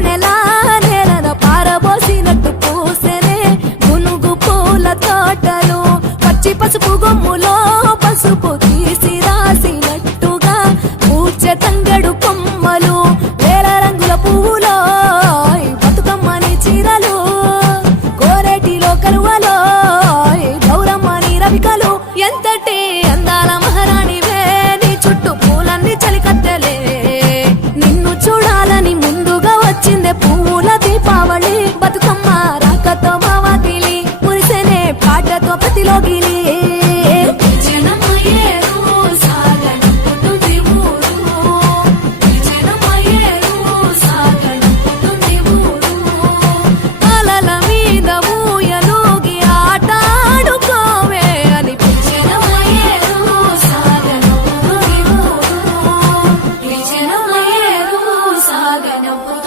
వెన్నెలా నేలన పారబోసినట్టు పూసెనే గునుగు పూల తోటలు పచ్చి పసుపు గొమ్ములో పసుపు తీసి